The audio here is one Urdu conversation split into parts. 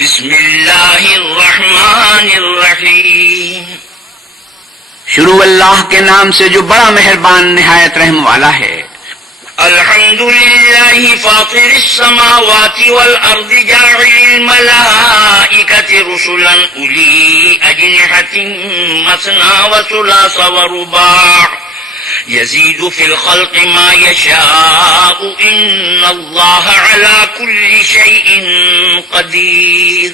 بسم اللہ الرحمن الرحیم شروع اللہ کے نام سے جو بڑا مہربان نہایت رحم والا ہے۔ الحمد للہ فاطر السماوات والارض جاعل الملائکة رسلا اولی اجنحة مثنى وثلاث ورباع يزيد في الخلق ما يشاء إن الله على كل شيء قدير۔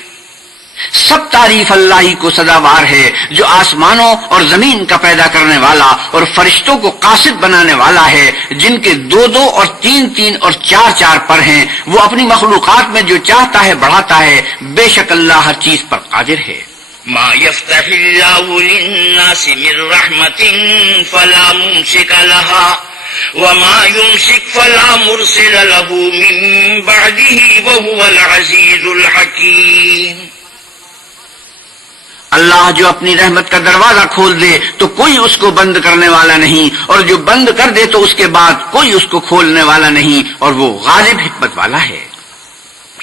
سب تعریف اللہ ہی کو سزاوار ہے جو آسمانوں اور زمین کا پیدا کرنے والا اور فرشتوں کو قاصد بنانے والا ہے، جن کے 2 اور 3 اور 4 پر ہیں۔ وہ اپنی مخلوقات میں جو چاہتا ہے بڑھاتا ہے، بے شک اللہ ہر چیز پر قادر ہے۔ ما يفتح الله للناس من رحمة فلا ممسك لها وما يمسك فلا مرسل له من بعده وهو العزيز الحكيم۔ اللہ جو اپنی رحمت کا دروازہ کھول دے تو کوئی اس کو بند کرنے والا نہیں، اور جو بند کر دے تو اس کے بعد کوئی اس کو کھولنے والا نہیں، اور وہ غالب حکمت والا ہے۔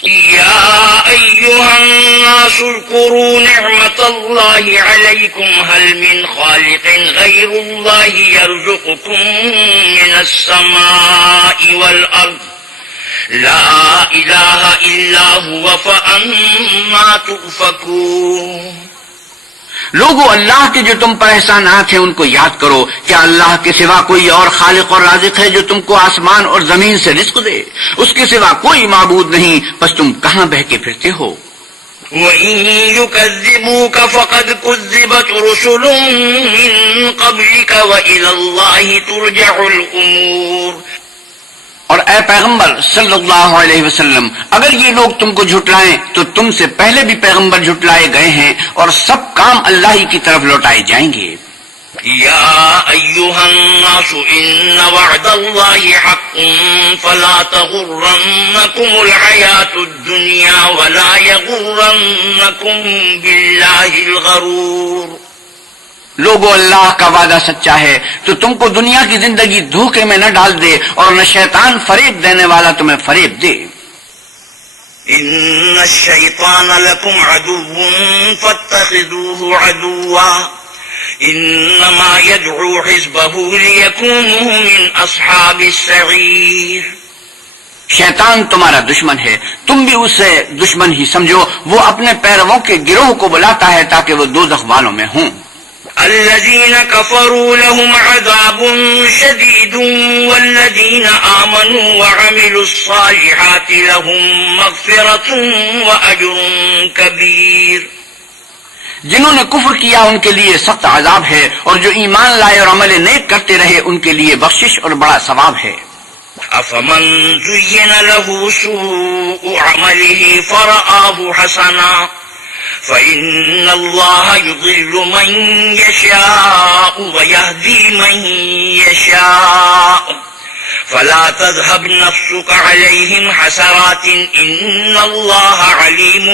يا أيها الناس اذكروا نعمة الله عليكم هل من خالق غير الله يرزقكم من السماء والأرض لا إله إلا هو فأنا تؤفكون۔ لوگو اللہ کے جو تم پر احسانات ہیں ان کو یاد کرو۔ کیا اللہ کے سوا کوئی اور خالق اور رازق ہے جو تم کو آسمان اور زمین سے رزق دے؟ اس کے سوا کوئی معبود نہیں، بس تم کہاں بہکے پھرتے ہو؟ وَإِن يُكَذِّبُوكَ فَقَدْ كُذِّبَتْ رُسُلٌ مِّن قَبْلِكَ وَإِلَى اللَّهِ تُرْجَعُ الْأُمُورُ۔ اور اے پیغمبر صلی اللہ علیہ وسلم، اگر یہ لوگ تم کو جھٹلائیں تو تم سے پہلے بھی پیغمبر جھٹلائے گئے ہیں، اور سب کام اللہ ہی کی طرف لوٹائے جائیں گے۔ یا ایھا الناس ان وعد اللہ حق فلا تغرنکم الحیاۃ الدنیا ولا یغرنکم باللہ الغرور۔ لوگو اللہ کا وعدہ سچا ہے تو تم کو دنیا کی زندگی دھوکے میں نہ ڈال دے، اور نہ شیطان فریب دینے والا تمہیں فریب دے۔ ان الشیطان لکم عدو فاتخذوه عدوا انما يدعو حزبه ليكونوا من اصحاب السعیر۔ شیطان تمہارا دشمن ہے، تم بھی اسے دشمن ہی سمجھو۔ وہ اپنے پیرووں کے گروہ کو بلاتا ہے تاکہ وہ دوزخ والوں میں ہوں۔ الذين كفروا لهم عذاب شديد والذين آمنوا وعملوا الصالحات لهم مغفرة وأجر كبير۔ جنہوں نے کفر کیا ان کے لیے سخت عذاب ہے، اور جو ایمان لائے اور عمل نیک کرتے رہے ان کے لیے بخشش اور بڑا ثواب ہے۔ أفمن زين له سوء عمله فرآه حسنا فإن الله يضل من يشاء ويهدي من يشاء فلا تذهب نفسك عليهم حسرات إن الله عليم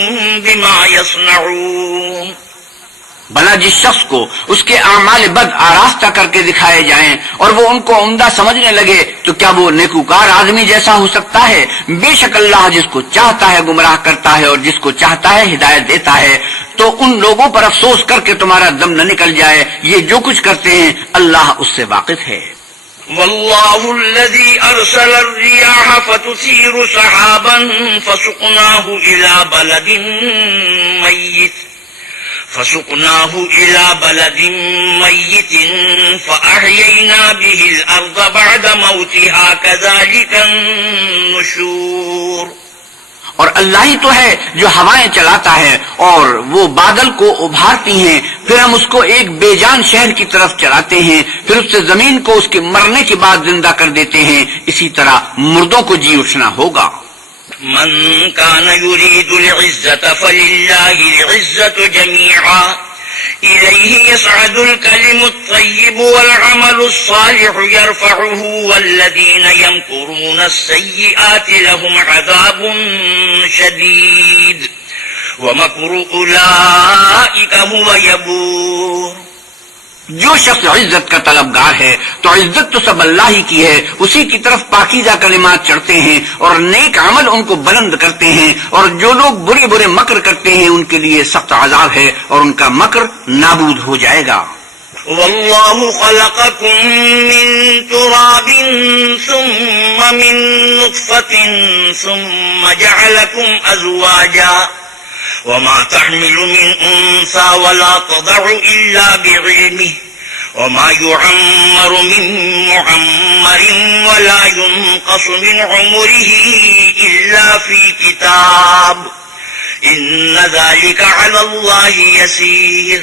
بما يصنعون۔ بھلا جس شخص کو اس کے اعمال بد آراستہ کر کے دکھائے جائیں اور وہ ان کو عمدہ سمجھنے لگے تو کیا وہ نیکوکار آدمی جیسا ہو سکتا ہے؟ بے شک اللہ جس کو چاہتا ہے گمراہ کرتا ہے اور جس کو چاہتا ہے ہدایت دیتا ہے۔ تو ان لوگوں پر افسوس کر کے تمہارا دم نہ نکل جائے، یہ جو کچھ کرتے ہیں اللہ اس سے واقف ہے۔ والله الذي أرسل الرياح فتثير سحابا فسقناه إلى بلد ميت فأحيينا به الأرض بعد موتها كذلك النشور۔ اور اللہ ہی تو ہے جو ہوائیں چلاتا ہے اور وہ بادل کو ابھارتی ہیں، پھر ہم اس کو ایک بے جان شہر کی طرف چلاتے ہیں، پھر اس سے زمین کو اس کے مرنے کے بعد زندہ کر دیتے ہیں، اسی طرح مردوں کو جی اٹھنا ہوگا۔ من كان يريد العزة فلله العزة جميعا إليه يصعد الكلم الطيب والعمل الصالح يرفعه والذين يمكرون السيئات لهم عذاب شديد ومكر أولئك هو يبور۔ جو شخص عزت کا طلبگار ہے تو عزت تو سب اللہ ہی کی ہے، اسی کی طرف پاکیزہ کلمات چڑھتے ہیں اور نیک عمل ان کو بلند کرتے ہیں، اور جو لوگ برے برے مکر کرتے ہیں ان کے لیے سخت عذاب ہے اور ان کا مکر نابود ہو جائے گا۔ والله خلقكم من تراب ثم من نطفة ثم جعلكم أزواجا وما تحمل من أنثى ولا تضع إلا بعلمه وما يعمر من معمر ولا ينقص من عمره إلا في كتاب إن ذلك على الله يسير۔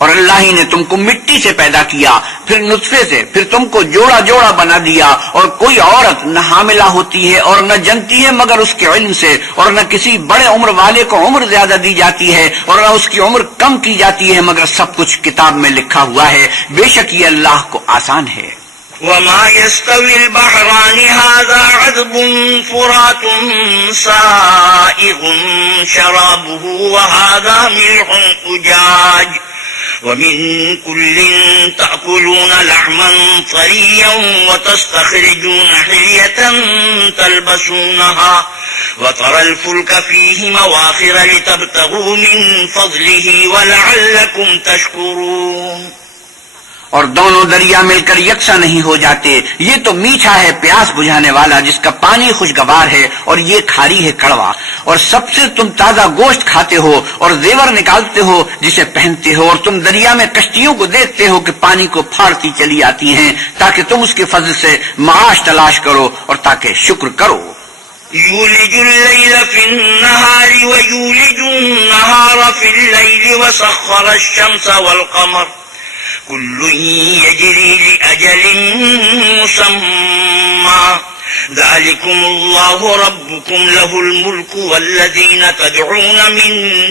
اور اللہ ہی نے تم کو مٹی سے پیدا کیا، پھر نطفے سے، پھر تم کو جوڑا جوڑا بنا دیا، اور کوئی عورت نہ حاملہ ہوتی ہے اور نہ جنتی ہے مگر اس کے علم سے، اور نہ کسی بڑے عمر والے کو عمر زیادہ دی جاتی ہے اور نہ اس کی عمر کم کی جاتی ہے، مگر سب کچھ کتاب میں لکھا ہوا ہے، بے شک یہ اللہ کو آسان ہے۔ وما يستوي البحران هذا عذب فرات سائغ شرابه وهذا ملح أجاج ومن كل تأكلون لحما طريا وتستخرجون حلية تلبسونها وترى الفلك فيه مواخر لتبتغوا من فضله ولعلكم تشكرون۔ اور دونوں دریا مل کر یکساں نہیں ہو جاتے، یہ تو میٹھا ہے پیاس بجھانے والا جس کا پانی خوشگوار ہے اور یہ کھاری ہے کڑوا، اور سب سے تم تازہ گوشت کھاتے ہو اور زیور نکالتے ہو جسے پہنتے ہو، اور تم دریا میں کشتیوں کو دیکھتے ہو کہ پانی کو پھاڑتی چلی آتی ہیں تاکہ تم اس کے فضل سے معاش تلاش کرو اور تاکہ شکر کرو۔ يولج الليل في النهار ويولج النهار في الليل وسخر الشمس والقمر كل يجري لأجل مسمى ذلكم الله ربكم له الملك والذين تدعون من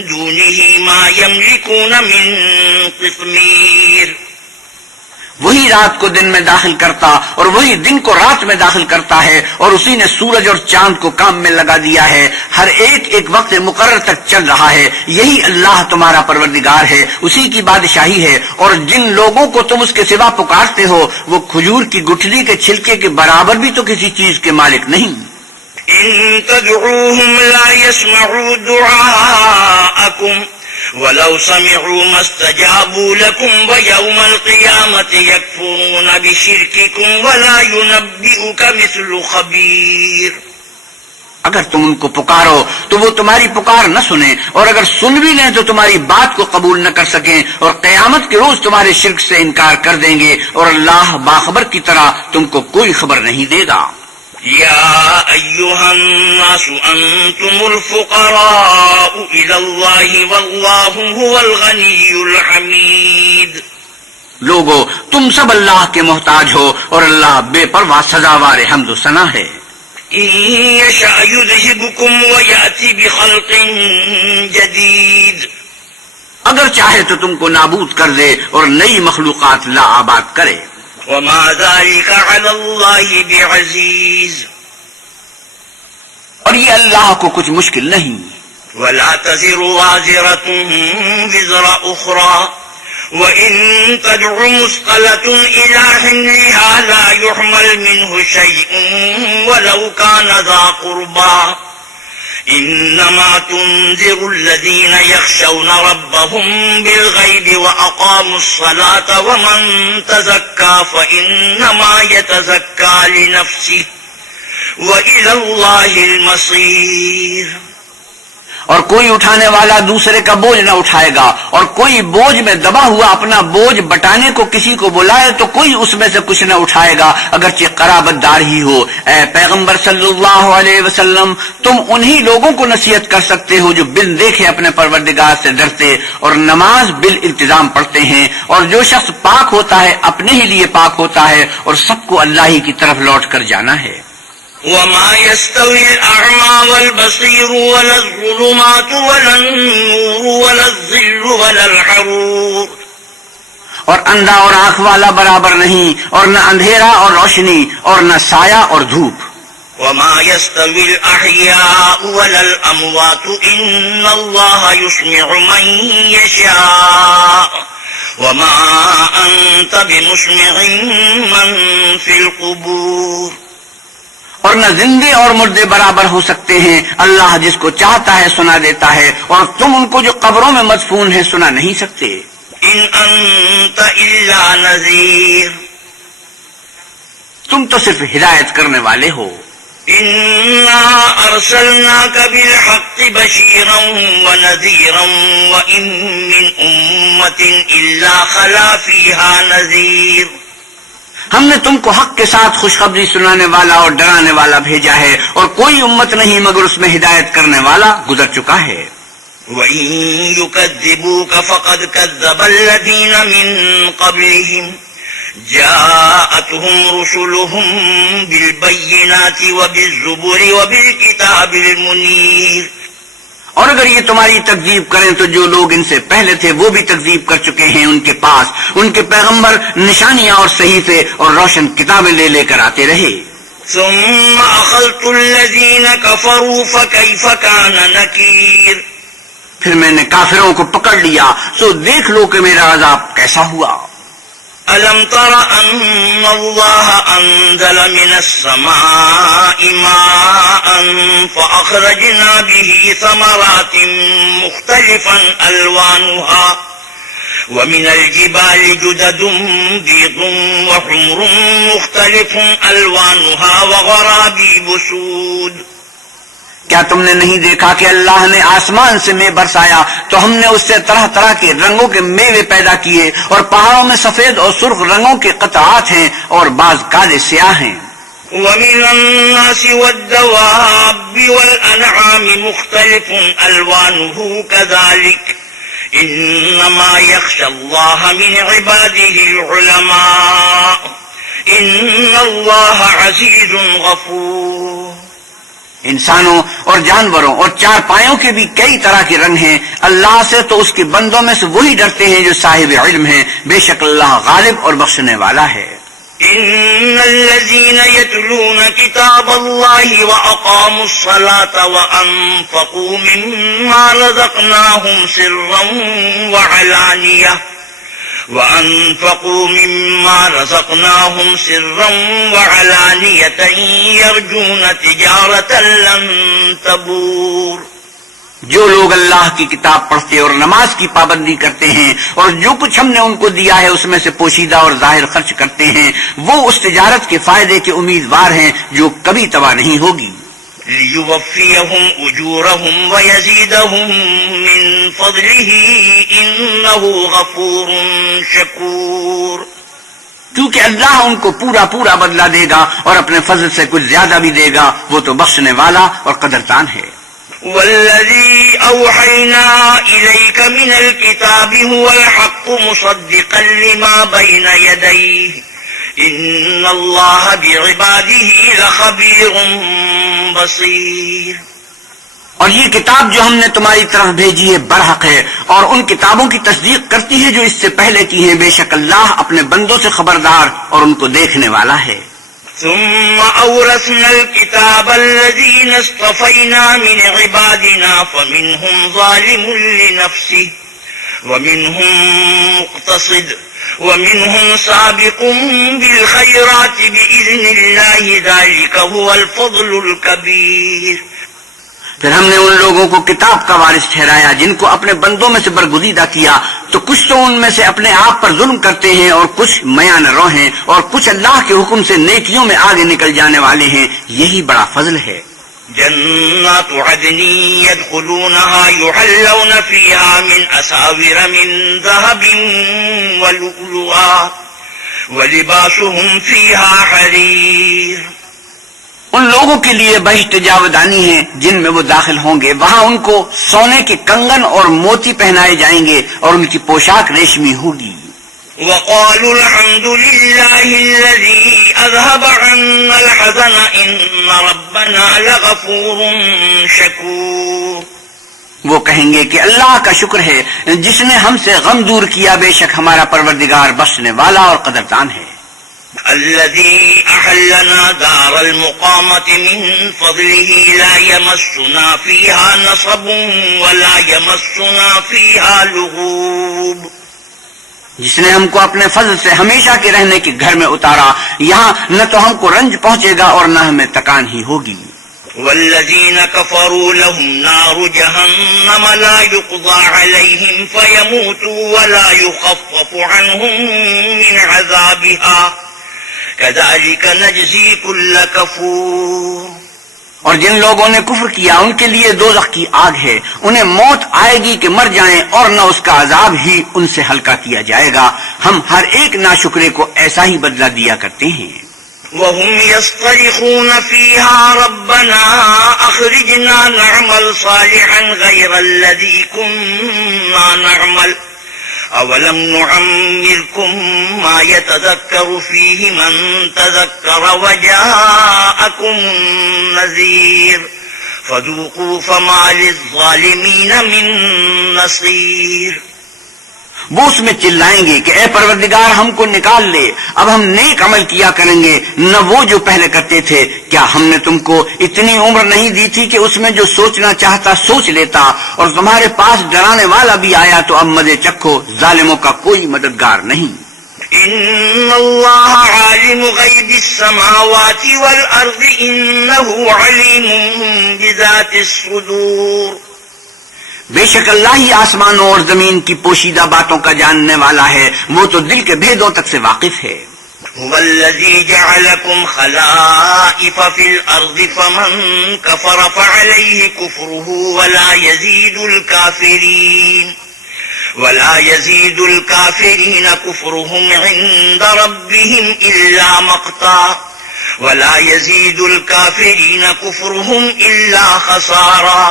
دونه ما يملكون من قطمير۔ وہی رات کو دن میں داخل کرتا اور وہی دن کو رات میں داخل کرتا ہے، اور اسی نے سورج اور چاند کو کام میں لگا دیا ہے، ہر ایک ایک وقت مقرر تک چل رہا ہے، یہی اللہ تمہارا پروردگار ہے، اسی کی بادشاہی ہے۔ اور جن لوگوں کو تم اس کے سوا پکارتے ہو وہ کھجور کی گٹھلی کے چھلکے کے برابر بھی تو کسی چیز کے مالک نہیں۔ إن تدعوهم لا يسمعوا دعاءكم ولو سمعوا ما استجابوا لكم ويوم القيامة يكفرون بشرككم ولا ينبئك مثل خبير۔ اگر تم ان کو پکارو تو وہ تمہاری پکار نہ سنیں، اور اگر سن بھی لیں تو تمہاری بات کو قبول نہ کر سکیں، اور قیامت کے روز تمہارے شرک سے انکار کر دیں گے، اور اللہ باخبر کی طرح تم کو کوئی خبر نہیں دے گا۔ يا أيها الناس أنتم الفقراء إلى الله والله هو الغني الحميد۔ لوگو تم سب اللہ کے محتاج ہو اور اللہ بے پرواہ سزاوار حمد و ثنا ہے۔ إن يشاء يذهبكم ويأتي بخلق جديد۔ اگر چاہے تو تم کو نابود کر دے اور نئی مخلوقات لا آباد کرے۔ وما ذلك على الله بعزيز۔ اور یہ اللہ کو کچھ مشکل نہیں۔ ولا تزر وازرة وزر أخرى وإن تدع مثقلة إلى حملها لا يحمل منه شيء ولو كان ذا قربى إنما تنذر الذين يخشون ربهم بالغيب وأقاموا الصلاة ومن تزكى فإنما يتزكى لنفسه وإلى الله المصير۔ اور کوئی اٹھانے والا دوسرے کا بوجھ نہ اٹھائے گا، اور کوئی بوجھ میں دبا ہوا اپنا بوجھ بٹانے کو کسی کو بلائے تو کوئی اس میں سے کچھ نہ اٹھائے گا اگرچہ قرابت دار ہی ہو۔ اے پیغمبر صلی اللہ علیہ وسلم، تم انہی لوگوں کو نصیحت کر سکتے ہو جو بن دیکھے اپنے پروردگار سے ڈرتے اور نماز بالالتزام پڑھتے ہیں، اور جو شخص پاک ہوتا ہے اپنے ہی لیے پاک ہوتا ہے، اور سب کو اللہ ہی کی طرف لوٹ کر جانا ہے۔ وما يستوي الأعمى والبصير ولا الظلمات ولا النور ولا الظل ولا الحرور۔ اور اندھا اور آنکھ والا برابر نہیں، اور نہ اندھیرا اور روشنی، اور نہ سایہ اور دھوپ۔ وما يستوي الأحياء ولا الأموات إن الله يسمع من يشاء وما أنت بمسمع من في القبور. اور نہ زندے اور مردے برابر ہو سکتے ہیں، اللہ جس کو چاہتا ہے سنا دیتا ہے، اور تم ان کو جو قبروں میں مدفون ہیں سنا نہیں سکتے. إن أنت إلا نذير. تم تو صرف ہدایت کرنے والے ہو. إنا أرسلناك بالحق بشيرا ونذيرا وإن من أمة إلا خلا فيها نذير. ہم نے تم کو حق کے ساتھ خوشخبری سنانے والا اور ڈرانے والا بھیجا ہے، اور کوئی امت نہیں مگر اس میں ہدایت کرنے والا گزر چکا ہے. وَإِن يُكَذِّبُوكَ فَقَدْ كَذَّبَ الَّذِينَ مِن قَبْلِهِمْ جاءتهم رسلهم بالبينات وبالزبر وبالكتاب المنير. اور اگر یہ تمہاری تکذیب کریں تو جو لوگ ان سے پہلے تھے وہ بھی تکذیب کر چکے ہیں. ان کے پاس ان کے پیغمبر نشانیاں اور صحیفے اور روشن کتابیں لے لے کر آتے رہے. ثم أخذت الذين كفروا فكيف كان نكير. پھر میں نے کافروں کو پکڑ لیا، سو دیکھ لو کہ میرا عذاب کیسا ہوا. ألم تر أن الله أنزل من السماء ماء فأخرجنا به ثمرات مختلفا ألوانها ومن الجبال جدد بيض وحمر مختلف ألوانها وغرابيب سود. کیا تم نے نہیں دیکھا کہ اللہ نے آسمان سے مے برسایا تو ہم نے اس سے طرح طرح کے رنگوں کے میوے پیدا کیے، اور پہاڑوں میں سفید اور سرخ رنگوں کے قطعات ہیں اور بعض کالے سیاہ ہیں. ومن الناس والدواب والأنعام مختلف ألوانه كذلك إنما يخشى الله من عباده العلماء إن الله عزيز غفور. انسانوں اور جانوروں اور چار پایوں کے بھی کئی طرح کے رنگ ہیں. اللہ سے تو اس کے بندوں میں سے وہی ڈرتے ہیں جو صاحب علم ہیں. بے شک اللہ غالب اور بخشنے والا ہے. ان الذين يتلون كتاب الله واقاموا الصلاه وانفقوا مما رزقناهم سرا وعلانية يرجون تجارة لن تبور. جو لوگ اللہ کی کتاب پڑھتے اور نماز کی پابندی کرتے ہیں اور جو کچھ ہم نے ان کو دیا ہے اس میں سے پوشیدہ اور ظاہر خرچ کرتے ہیں، وہ اس تجارت کے فائدے کے امیدوار ہیں جو کبھی تباہ نہیں ہوگی. ليوفيهم أجورهم ويزيدهم من فضله إنه غفور شكور. کیونکہ اللہ ان کو پورا پورا بدلہ دے گا اور اپنے فضل سے کچھ زیادہ بھی دے گا. وہ تو بخشنے والا اور قدردان ہے. والذي أوحينا إليك من الكتاب هو الحق مصدقا لما بين يديه إن الله بعباده لخبير بصير. اور یہ کتاب جو ہم نے تمہاری طرف بھیجی ہے برحق ہے اور ان کتابوں کی تصدیق کرتی ہے جو اس سے پہلے کی ہیں. بے شک اللہ اپنے بندوں سے خبردار اور ان کو دیکھنے والا ہے. ثم أورثنا الكتاب الذين اصطفينا من عبادنا فمنهم ظالم لنفسه ومنهم مقتصد ومنهم سابق بالخيرات بإذن الله ذلك هو الفضل الكبير. پھر ہم نے ان لوگوں کو کتاب کا وارث ٹھہرایا جن کو اپنے بندوں میں سے برگزیدہ کیا، تو کچھ تو ان میں سے اپنے آپ پر ظلم کرتے ہیں اور کچھ میاں رو ہیں اور کچھ اللہ کے حکم سے نیکیوں میں آگے نکل جانے والے ہیں. یہی بڑا فضل ہے. جنات عدن يدخلونها يحلون فيها من أساور من ذهب ولؤلؤا ولباسهم فيها حرير. ان لوگوں کے لیے بہشت جاودانی ہیں جن میں وہ داخل ہوں گے، وہاں ان کو سونے کے کنگن اور موتی پہنائے جائیں گے اور ان کی پوشاک ریشمی ہوگی. وقالوا الحمد لله الذي أذهب عنا الحزن إن ربنا لغفور شكور. وہ کہیں گے کہ اللہ کا شکر ہے جس نے ہم سے غم دور کیا، بے شک ہمارا پروردگار بخشنے والا اور قدردان ہے. الذي أحلنا دار المقامة من فضله لا يمسنا فيها نصب ولا يمسنا فيها لغوب. جس نے ہم کو اپنے فضل سے ہمیشہ کے رہنے کے گھر میں اتارا، یہاں نہ تو ہم کو رنج پہنچے گا اور نہ ہمیں تکان ہی ہوگی۔ والذین كفروا لهم نار جہنم لا يقضى عليهم فيموتوا ولا يخفف عنهم من عذابها كذلك نجزي كل كفور۔ اور جن لوگوں نے کفر کیا ان کے لیے دوزخ کی آگ ہے، انہیں موت آئے گی کہ مر جائیں اور نہ اس کا عذاب ہی ان سے ہلکا کیا جائے گا۔ ہم ہر ایک ناشکرے کو ایسا ہی بدلہ دیا کرتے ہیں۔ وهم يصطرخون فيها ربنا أخرجنا نعمل صالحا غير الذي كنا نعمل أولم نعمركم ما يتذكر فيه من تذكر وجاءكم النذير فذوقوا فما للظالمين من نصير۔ وہ اس میں چلائیں گے کہ اے پروردگار ہم کو نکال لے، اب ہم نیک عمل کیا کریں گے نہ وہ جو پہلے کرتے تھے۔ کیا ہم نے تم کو اتنی عمر نہیں دی تھی کہ اس میں جو سوچنا چاہتا سوچ لیتا، اور تمہارے پاس ڈرانے والا بھی آیا تو اب مزے چکھو، ظالموں کا کوئی مددگار نہیں۔ ان اللہ عالم غیب السماوات والارض انہ علیم بذات الصدور۔ بے شک اللہ ہی آسمانوں اور زمین کی پوشیدہ باتوں کا جاننے والا ہے، وہ تو دل کے بھیدوں تک سے واقف ہے۔ هو الذي جعلكم خلائف في الأرض فمن كفر فعليه كفره ولا يزيد الكافرين كفرهم عند ربهم إلا مقتا ولا يزيد الكافرين كفرهم إلا خسارا۔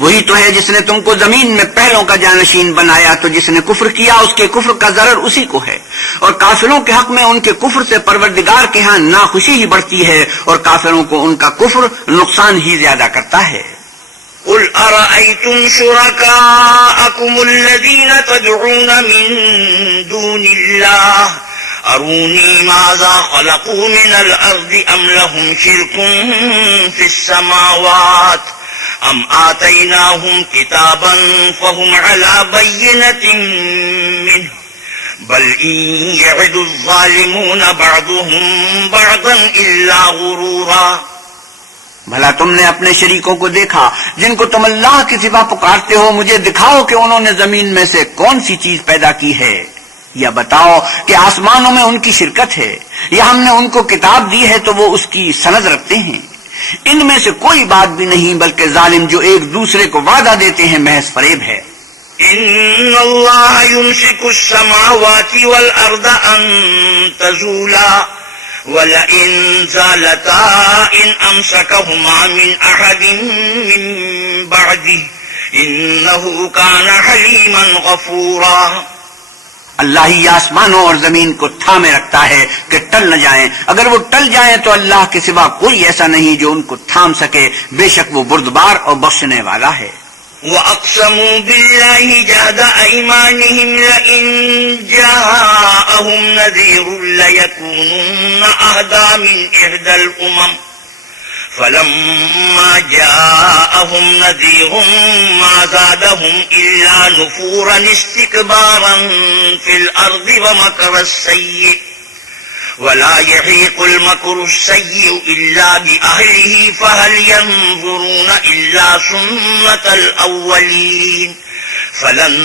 وہی تو ہے جس نے تم کو زمین میں پہلوں کا جانشین بنایا، تو جس نے کفر کیا اس کے کفر کا ضرر اسی کو ہے، اور کافروں کے حق میں ان کے کفر سے پروردگار کے ہاں ناخوشی ہی بڑھتی ہے، اور کافروں کو ان کا کفر نقصان ہی زیادہ کرتا ہے۔ قل أرأيتم شركاءكم الذين تدعون من دون الله أروني ماذا خلقوا من الأرض أم لهم شرك في السماوات أم آتيناهم كتابا فهم على بينة منه بل إن يعد الظالمون بعضهم بعضا إلا غرورا۔ بھلا تم نے اپنے شریکوں کو دیکھا جن کو تم اللہ کے سوا پکارتے ہو؟ مجھے دکھاؤ کہ انہوں نے زمین میں سے کون سی چیز پیدا کی ہے، یا بتاؤ کہ آسمانوں میں ان کی شرکت ہے، یا ہم نے ان کو کتاب دی ہے تو وہ اس کی سند رکھتے ہیں۔ ان میں سے کوئی بات بھی نہیں، بلکہ ظالم جو ایک دوسرے کو وعدہ دیتے ہیں محض فریب ہے۔ ان اللہ یمسک السماوات والارض ان تزولا وَلَئِن زَالَتَا إِنْ أَمْسَكَهُمَا مِنْ أَحَدٍ مِّن بَعْدِهِ إِنَّهُ كَانَ حَلِيمًا غَفُورًا۔ اللہ ہی آسمانوں اور زمین کو تھامے رکھتا ہے کہ ٹل نہ جائیں، اگر وہ ٹل جائیں تو اللہ کے سوا کوئی ایسا نہیں جو ان کو تھام سکے، بے شک وہ بردبار اور بخشنے والا ہے۔ وَأَقْسَمُوا بِاللَّهِ جَهْدَ أَيْمَانِهِمْ لَئِن جَاءَهُمْ نَذِيرٌ لَّيَكُونُنَّ أَهْدَىٰ مِنْ إِحْدَى الْأُمَمِ فَلَمَّا جَاءَهُمْ نَذِيرٌ مَّا زَادَهُمْ إِلَّا نُفُورًا اسْتِكْبَارًا فِي الْأَرْضِ وَمَكْرَ السَّيِّئِ ولا يحيق المكر السيء إلا بأهله فهل ينظرون إلا سنة الأولين فلن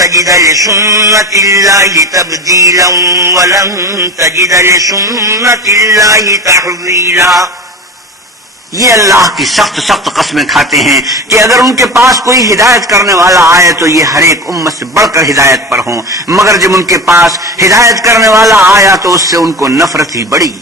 تجد لسنة الله تبديلا ولن تجد لسنة الله تحويلا۔ یہ اللہ کی سخت سخت قسمیں کھاتے ہیں کہ اگر ان کے پاس کوئی ہدایت کرنے والا آئے تو یہ ہر ایک امت سے بڑھ کر ہدایت پر ہوں، مگر جب ان کے پاس ہدایت کرنے والا آیا تو اس سے ان کو نفرت ہی بڑھی۔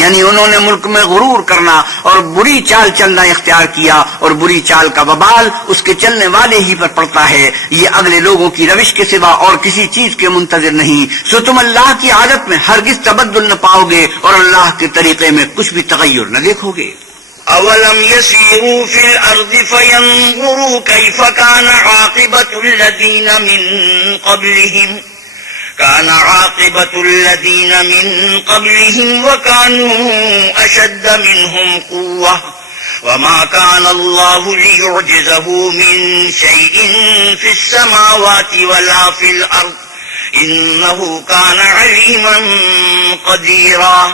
یعنی انہوں نے ملک میں غرور کرنا اور بری چال چلنا اختیار کیا، اور بری چال کا وبال اس کے چلنے والے ہی پر پڑتا ہے۔ یہ اگلے لوگوں کی روش کے سوا اور کسی چیز کے منتظر نہیں، سو تم اللہ کی عادت میں ہرگز تبدل نہ پاؤ گے اور اللہ کے طریقے میں کچھ بھی تغیر نہ دیکھو گے۔ اولم يسيروا في الارض فينظروا كيف كان عاقبة الذين من قبلهم كان عاقبة الذين من قبلهم وكانوا أشد منهم قوة وما كان الله ليعجزه من شيء في السماوات ولا في الأرض إنه كان عليما قديرا.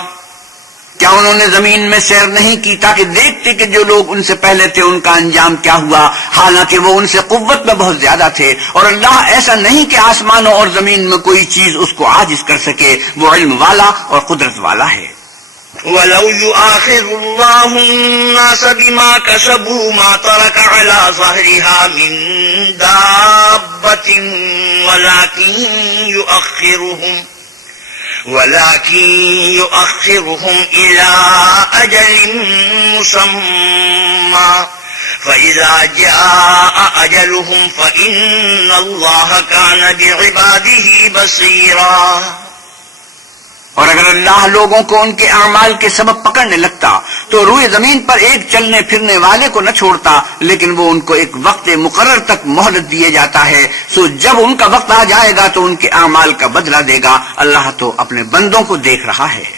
کیا انہوں نے زمین میں سیر نہیں کی تاکہ دیکھتے کہ جو لوگ ان سے پہلے تھے ان کا انجام کیا ہوا، حالانکہ وہ ان سے قوت میں بہت زیادہ تھے. اور اللہ ایسا نہیں کہ آسمانوں اور زمین میں کوئی چیز اس کو عاجز کر سکے، وہ علم والا اور قدرت والا ہے. ولو يؤاخذ الله الناس بما كسبوا ما ترك على ظهرها من دابة ولكن يؤخرهم إلى أجل مسمى فإذا جاء أجلهم فإن الله كان بعباده بصيرا. اور اگر اللہ لوگوں کو ان کے اعمال کے سبب پکڑنے لگتا تو روئے زمین پر ایک چلنے پھرنے والے کو نہ چھوڑتا، لیکن وہ ان کو ایک وقت مقرر تک مہلت دیے جاتا ہے. سو جب ان کا وقت آ جائے گا تو ان کے اعمال کا بدلہ دے گا. اللہ تو اپنے بندوں کو دیکھ رہا ہے.